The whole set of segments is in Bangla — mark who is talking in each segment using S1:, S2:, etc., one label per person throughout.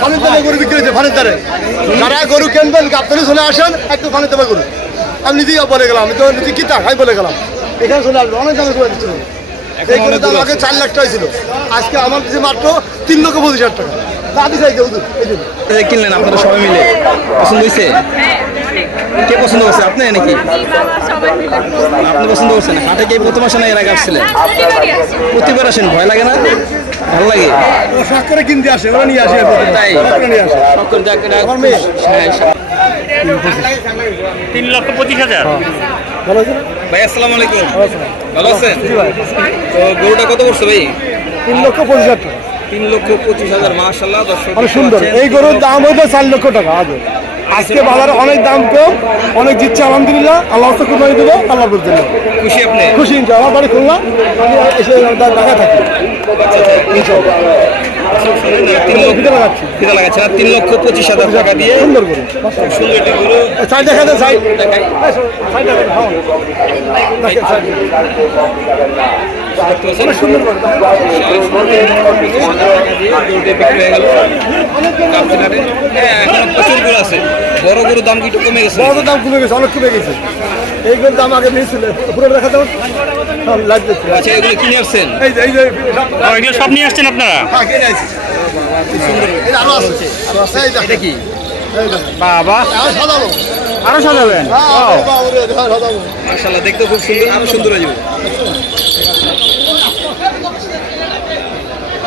S1: ফানের দামে গরু বিক্রি হয়েছে ফানের দ্বারে যারা গরু কিনবেন গাবতলি চলে আসেন একটু ফানের দামে গরু। আমি নিজেই বলে গেলাম আমি তো নিজে কি তাক আমি বলে গেলাম। এখানে চলে আসবে অনেক দামে করে দিচ্ছিল। এই গরুর দাম আগে চার লাখ টাকা ছিল। আজকে আমার কাছে মাত্র তিন লক্ষ পঁচিশ হাজার টাকা। দাদি চাইছে হুজুর এই জন্য
S2: কিনলেন আপনারা সবাই মিলে। পছন্দ হয়েছে? কে পছন্দ করছে আপনি নাকি? আপনি পছন্দ করছেন হাটে কি প্রথম আসেন না এর আগে আসছিলেন? প্রতিবার আসেন ভয় লাগে না? ভালো লাগে।
S1: ও শখ করে কিনতে আসে ওরা নিয়ে আসে
S2: তাই?
S1: নিয়ে আসে।
S2: শখ করে। হ্যাঁ,
S3: তিন লক্ষ পঁচিশ হাজার।
S1: ভালো আছে
S2: ভাই আসসালামু আলাইকুম। ভালো আছেন? তো গরুটা কত করছে ভাই?
S1: তিন লক্ষ পঁচিশ হাজার
S2: তিন লক্ষ পঁচিশ হাজার মাসাল্লাহ দর্শক
S1: সুন্দর। এই গরুর দাম হইতো চার লক্ষ টাকা আগে। আজকে বাজারে অনেক দাম কম অনেক দিচ্ছে আলহামদুলিল্লাহ। আল্লাহ হস্তে কোথায় দেবো আল্লাহ বলতে
S2: খুশি আপনি?
S1: খুশি ইনশা আমার বাড়ি খুললাম আমি এসে ঢাকা থাকি।
S2: তিন লক্ষ
S1: লাগাচ্ছে।
S2: না তিন লক্ষ পঁচিশ হাজার টাকা দিয়ে
S1: সুন্দর গরু।
S2: সুন্দর
S1: সাইড দেখা যায় সাইড।
S2: দেখাই।
S1: সাইড দেখা হ্যাঁ।
S2: হয়ে হ্যাঁ বড় দাম কি কমে গেছে
S1: বড় দাম কমে গেছে অনেক কমে গেছে এই গরুর দাম আগে বেশি ছিল পুরো দেখা
S2: আচ্ছা আসছেন
S1: এই যে
S3: সব নিয়ে আসছেন আপনারা
S1: হ্যাঁ
S3: আরও সাজাবেন
S1: হ্যাঁ হ্যাঁ,
S2: দেখতে খুব সুন্দর আরও সুন্দর হয়ে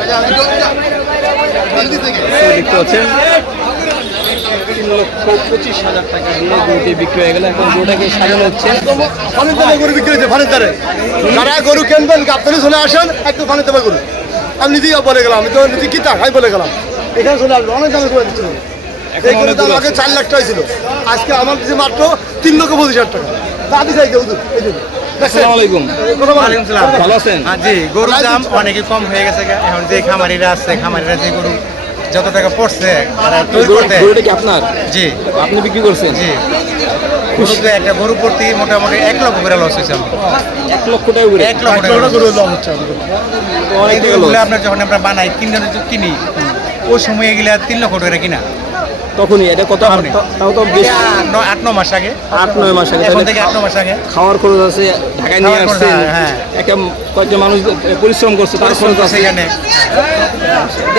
S2: দেখতে
S1: গরু বিক্রি হয়েছে ফানের আসেন একটু ফানের দামে গরু আমি নিজেই বলে গেলাম আমি তো নিজে কি তাক আমি বলে গেলাম এখানে চলে আসবে অনেক দামে করে দিচ্ছিল এই চার লাখ টাকা আজকে আমার কাছে মাত্র তিন লক্ষ পঁচিশ হাজার টাকা দাদি চাইছে হুজুর এই জন্য?
S2: আসসালামু আলাইকুম। ভালো আছেন?
S4: হ্যাঁ, জি গরুর দাম অনেকে কম হয়ে গেছে এখন যে খামারিরা আছে খামারিরা যে গরু যত টাকা পড়ছে তারা তৈরি
S2: গরু-
S4: করতে
S2: গরুটা কি আপনার?
S4: জি।
S2: আপনি বিক্রি করছেন?
S4: জি। গরুকে একটা গরু প্রতি মোটামুটি এক লক্ষ করে লস হয়েছে
S2: এক লক্ষ টাকা করে?
S4: এক লক্ষ টাকা
S1: গরু দাম হচ্ছে
S2: অনেক
S4: এই
S2: টাকা
S4: গরুগুলো
S2: loss।
S4: আপনার যখন আমরা বানাই কিনে কিনি ওই সময় গেলে তিন লক্ষ টাকা কিনা।
S2: তখনই এটা কত তাও তো বেশ
S4: আট ন- আট ন মাস আগে।
S2: আট নয় মাস আগে তাহলে
S4: আট ন মাস আগে।
S2: খাওয়ার খরচ আছে ঢাকায় নিয়ে আসছেন।
S4: হ্যাঁ।
S2: একটা কয়েকজন মানুষ পরিশ্রম করছে তার খরচ আছে।
S4: সেখানে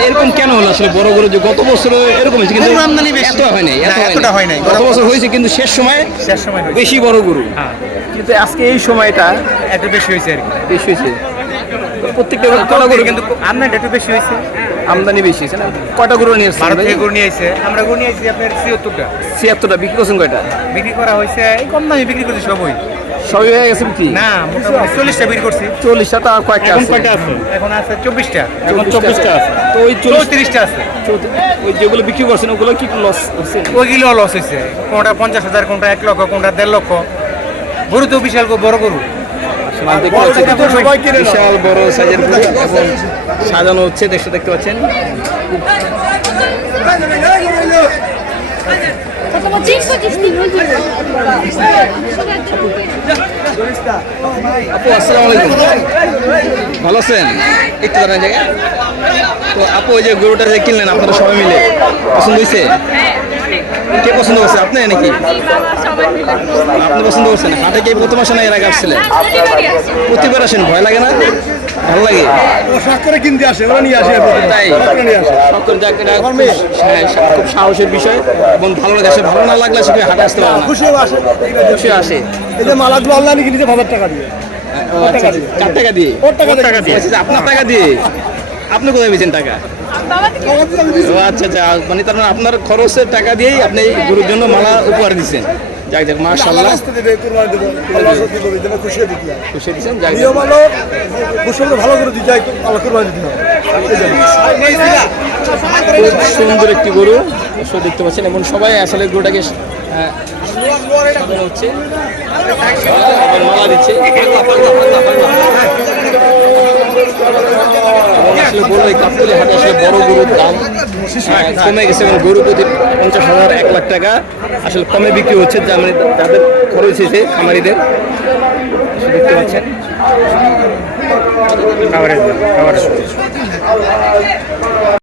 S2: এরকম কেন হলো আসলে বড় বড় যে গত বছর এরকম হয়েছে কিন্তু
S4: আমদানি বেশি।
S2: এত হয় নাই
S4: এতটা হয় নাই।
S2: গত বছর হয়েছে কিন্তু শেষ সময়
S4: শেষ সময়
S2: বেশি বড় গরু।
S4: হ্যাঁ।
S2: কিন্তু আজকে এই সময়টা
S4: একটু বেশি হয়েছে আর কি।
S2: বেশি হয়েছে। প্রত্যেকটা কটা গরু
S4: কিন্তু আমদানি একটু বেশি হয়েছে।
S2: আমদানি বেশি হয়েছে না? কটা গরু নিয়ে আসছেন
S4: থেকে গরু নিয়ে আসছে। আমরা গরু নিয়ে আসছি আপনার ছিয়াত্তরটা।
S2: ছিয়াত্তরটা বিক্রি করছেন কয়টা?
S4: বিক্রি করা হয়েছে এই কম দামে বিক্রি করছি সবই।
S2: সবই হয়ে গেছে বিক্রি?
S4: না চল্লিশটা বিক্রি করছি।
S2: চল্লিশটা তো আর কয়েকটা
S3: এখন
S2: আছে?
S3: কয়টা আছে?
S4: এখন আছে চব্বিশটা।
S3: এখন চব্বিশটা আছে।
S2: তো ওই
S4: চৌত্রিশটা আছে।
S2: ওই যেগুলো বিক্রি করছেন ওগুলো কি লস হচ্ছে?
S4: ওইগুলো লস হয়েছে। কোনটা পঞ্চাশ হাজার কোনটা এক লক্ষ কোনটা দেড় লক্ষ। গরু তো বিশাল বড় গরু।
S2: দেখতে পাচ্ছেন। বিশাল বড় সাইজের এবং সাজানো হচ্ছে দেখতে দেখতে পাচ্ছেন। আপু আসসালামু আলাইকুম। ভালো আছেন? একটু দাঁড়ান জায়গায়। তো আপু ওই যে গরুটা যে কিনলেন আপনারা সবাই মিলে পছন্দ হয়েছে? কে পছন্দ করছে? আপনি নাকি? আপনি পছন্দ করছেন? হাটে কে প্রথম আসেন না এর আগে আসছিলেন? প্রতিবার আসেন? ভয় লাগে না? ভালো লাগে?
S1: করে কিনতে আসে ওরা নিয়ে আসে
S2: তাই। হ্যাঁ, খুব সাহসের বিষয়। এবং ভালো লাগে আসে ভালো না লাগলে সে হাটে আসতে পারে না।
S1: খুশিও আসে।
S2: খুশি আসে।
S1: এই যে মালাগুলো আল্লাহ নিয়ে কিনেছে হাজার টাকা দিয়ে।
S2: ও আচ্ছা। চার টাকা দিয়ে।
S1: ওর টাকা দিয়ে।
S2: আপনার টাকা দিয়ে? আপনি কোথায় পেয়েছেন টাকা? ও আচ্ছা আচ্ছা মানে তার মানে আপনার খরচের টাকা দিয়েই আপনি গরুর জন্য মালা উপহার দিচ্ছেন। যাক যাক মাশাআল্লাহ।
S1: খুশি
S2: দিচ্ছেন যাক।
S1: নিয়ম হলে ভালো করে দিতে হয় আল্লাহ কুরবানি দিতে।
S2: খুব সুন্দর একটি গরু অবশ্যই দেখতে পাচ্ছেন এবং সবাই আসলে গরুটাকে হচ্ছে মালা দিচ্ছে। আসলে বলল এই কাপতলি হাটে আসলে বড় গরুর দাম কমে গেছে এবং গরু প্রতি পঞ্চাশ হাজার এক লাখ টাকা আসলে কমে বিক্রি হচ্ছে মানে যাদের খরচ হয়েছে খামারিদের। দেখতে পাচ্ছেন।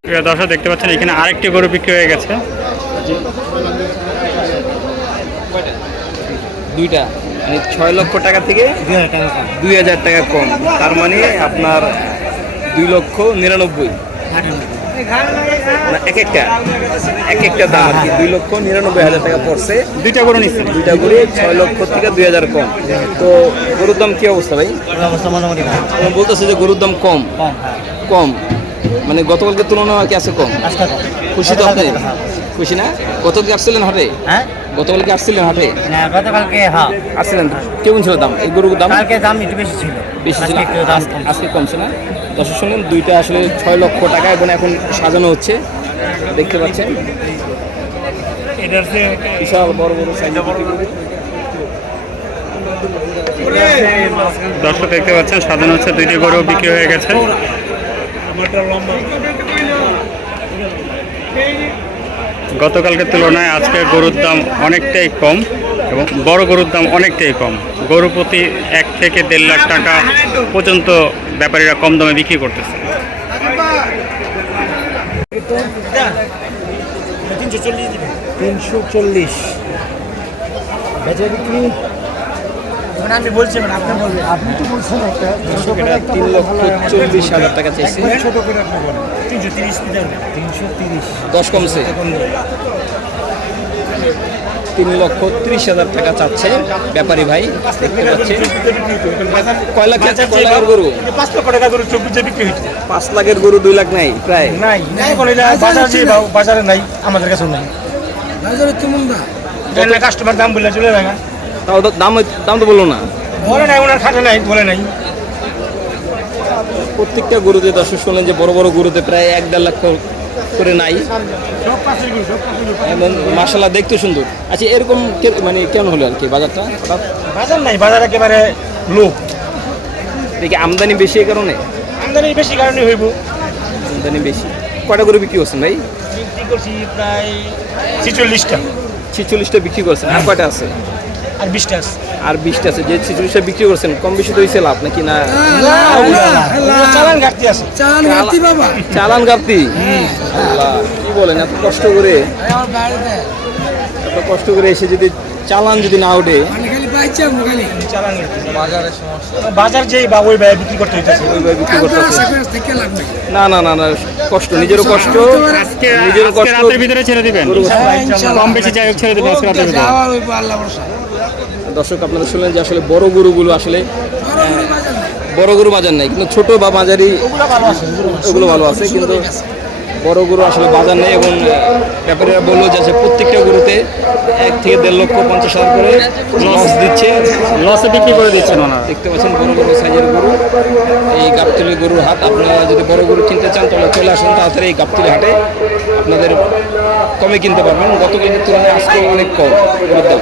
S3: প্রিয় দর্শক দেখতে পাচ্ছেন এখানে আরেকটি গরু বিক্রি হয়ে গেছে।
S2: দুইটা। মানে ছয় লক্ষ টাকা থেকে দুই হাজার টাকা কম। তার মানে আপনার দুই লক্ষ নিরানব্বই। না এক একটা এক একটা দাম আর কি। দুই লক্ষ নিরানব্বই হাজার টাকা পড়ছে।
S3: দুইটা গরু নিচ্ছেন
S2: দুইটা গরু ছয় লক্ষ থেকে দুই হাজার কম। তো গরুর দাম কি অবস্থা ভাই? আমার বলতেছে যে গরুর দাম কম।
S5: কম হ্যাঁ।
S2: মানে গতকালকে তুলনায় কি আছে কম। খুশি তো আপনি? খুশি না? গতকালকে আসছিলেন হাটে?
S5: হ্যাঁ?
S2: গতকালকে আসছিলেন হাটে?
S5: না গতকালকে হ্যাঁ।
S2: আসছিলেন। কেমন ছিল দাম? এই গরুর দাম?
S5: কালকে দাম একটু বেশি ছিল।
S2: বেশি ছিল।
S5: আজকে
S2: কমছে। না? দর্শক শুনলেন দুইটা আসলে ছয় লক্ষ টাকা এবং এখন সাজানো হচ্ছে। দেখতে পাচ্ছেন। বিশাল বড় বড় সাইজের দুটি
S3: দর্শক দেখতে পাচ্ছেন সাধারণ হচ্ছে দুইটি গরু বিক্রি হয়ে গেছে। গতকালকের তুলনায় আজকে গরুর দাম অনেকটাই কম এবং বড় গরুর দাম অনেকটাই কম। গরু প্রতি এক থেকে দেড় লাখ টাকা পর্যন্ত ব্যাপারীরা কম দামে বিক্রি করতেছে।
S5: তিনশো চল্লিশ বেচা বিক্রি মানে আমি বলছি মানে আপনি বলবেন। আপনি তো বলছেন একটা ছোট করে
S2: তিন লক্ষ চল্লিশ হাজার টাকা চাইছে।
S5: ছোট করে আপনি বলেন তিনশো তিরিশ তিনশো তিরিশ।
S2: দশ কমছে। তিন লক্ষ ত্রিশ হাজার টাকা চাচ্ছে ব্যাপারী ভাই দেখতে পাচ্ছে কয় লাখ কয় লাখের গরু?
S5: পাঁচ লক্ষ টাকা করে চব্বিশে বিক্রি হচ্ছে
S2: পাঁচ লাখের গরু দুই লাখ নাই প্রায়।
S5: নাই। এখন এটা বাজার যে বাজারে নাই আমাদের কাছে নাই। বাজারে কেমন দাম? কাস্টমার দাম বলে চলে যায়
S2: তাও দাম দাম তো বলল না।
S5: বলে নাই ওনার খাটে নাই বলে নাই।
S2: প্রত্যেকটা গরুতে দর্শক শুনলেন যে বড় বড় গরুতে প্রায় এক দেড় লাখ করে নাই। এবং মাসাল্লাহ দেখতে সুন্দর। আচ্ছা এরকম মানে কেন হলো আর কি বাজারটা?
S5: বাজার নাই বাজার একেবারে লোক
S2: দেখি আমদানি বেশি এই কারণে?
S5: আমদানি বেশি কারণে হইব।
S2: আমদানি বেশি। কয়টা গরু বিক্রি করছেন ভাই?
S5: বিক্রি করছি প্রায় ছিচল্লিশটা।
S2: ছিচল্লিশটা বিক্রি করছেন। আর কয়টা আছে?
S5: আর বিশটা আছে
S2: আর বিশটা আছে যে বিক্রি করছেন কম বেশি তো হয়েছে লাভ নাকি না
S5: চালান ঘাটতি আছে
S2: চালান গাপ্তি আল্লাহ কি বলেন এত কষ্ট করে এত কষ্ট করে এসে যদি চালান যদি না ওঠে
S5: চালান ঘাটতি বাজার যেই বা ওই ব্যয় বিক্রি করতে হইতেছে
S2: ওইভাবে বিক্রি করতেছে না না না না কষ্ট নিজেরও কষ্ট
S3: আজকে
S2: নিজেরও কষ্ট
S3: রাতের ভিতরে ছেড়ে দিবেন কম বেশি যাই হোক ছেড়ে দেবেন আজকে রাতের ভিতরে
S2: দর্শক আপনারা শুনলেন যে আসলে বড় গরুগুলো আসলে বড় গরু বাজার নাই কিন্তু ছোট বা মাঝারি ওগুলো ভালো আছে কিন্তু বড় গরু আসলে বাজার নেই এবং ব্যাপারীরা বলল যে প্রত্যেকটা গরুতে এক থেকে দেড় লক্ষ পঞ্চাশ হাজার করে লস দিচ্ছে।
S3: লসে বিক্রি করে দিচ্ছেন ওনারা।
S2: দেখতে পাচ্ছেন বড় গরু সাইজের গরু। এই গাবতলি গরুর হাট আপনারা যদি বড় গরু কিনতে চান তাহলে চলে আসুন তাড়াতাড়ি এই গাবতলি হাটে। আপনাদের কমে কিনতে পারবেন। গতকালকের তুলনায় আজকে অনেক কম দাম।